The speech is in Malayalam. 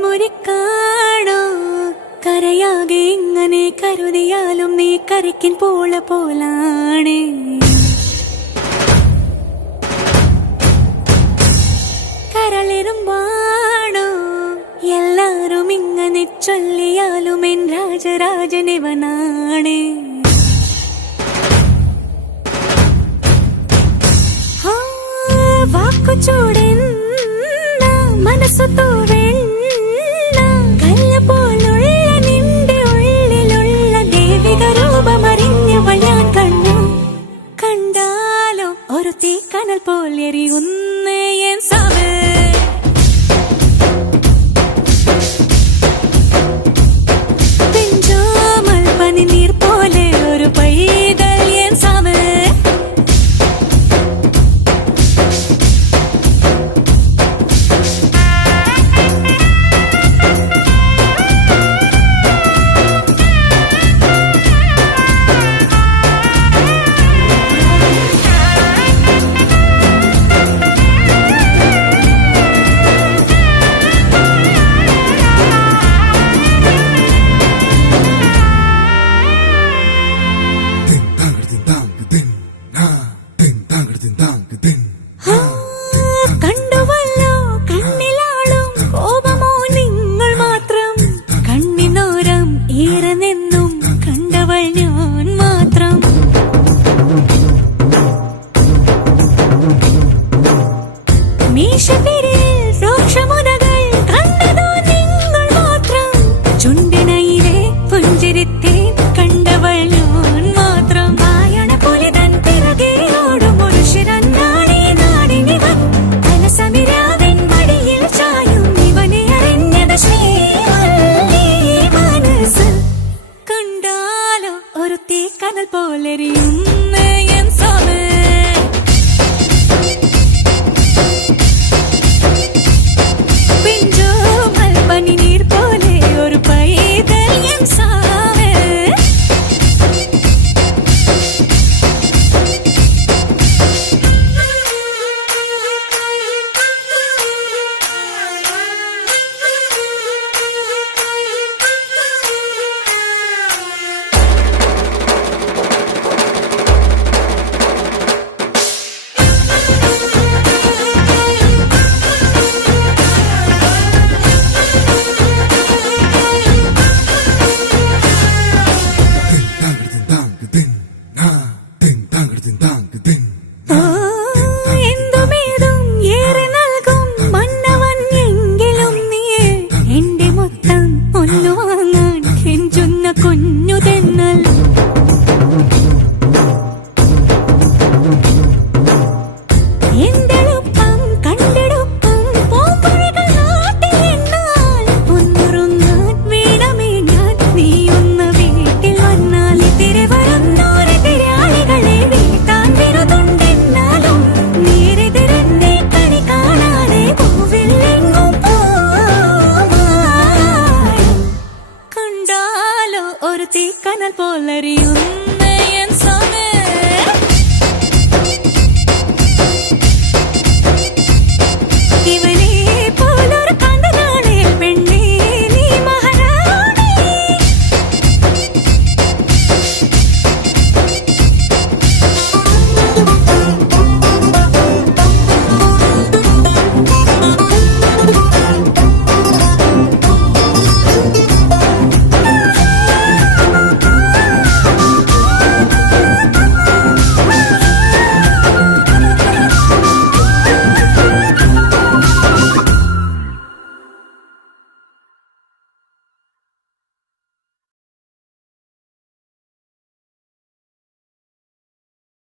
മുരിക്കാണോ കരയാകെ ഇങ്ങനെ കരുതിയാലും നീ കരയ്ക്കിൻ പോള പോലാണ് കരളിരുമ്പാണോ എല്ലാരും ഇങ്ങനെ ചൊല്ലിയാലും എൻ രാജരാജനിവനാണ് വാക്കു ചൂടെന്ന മനസ്സു തൂവെണ്ണ കല്ല് പോലുള്ള നിന്റെ ഉള്ളിലുള്ള ദേവിക രൂപമറിഞ്ഞവൾ ഞാൻ കണ്ടു കണ്ടാലോ ഒരു തീക്കനൽ പോലെറിയുന്നേ എൻ സാവ് പെഞ്ചാമൽ പനിനീർ പോലെ ഒരു പൈതൽ എൻ സാവ് കണ്ടുവല്ലോ കണ്ണിലാളും കോപമോ നിങ്ങൾ മാത്രം കണ്ണിനോരം ഈറനെന്നും കണ്ടവൾ ഞാൻ മാത്രം മീശ പേരിൽ രോക്ഷമോ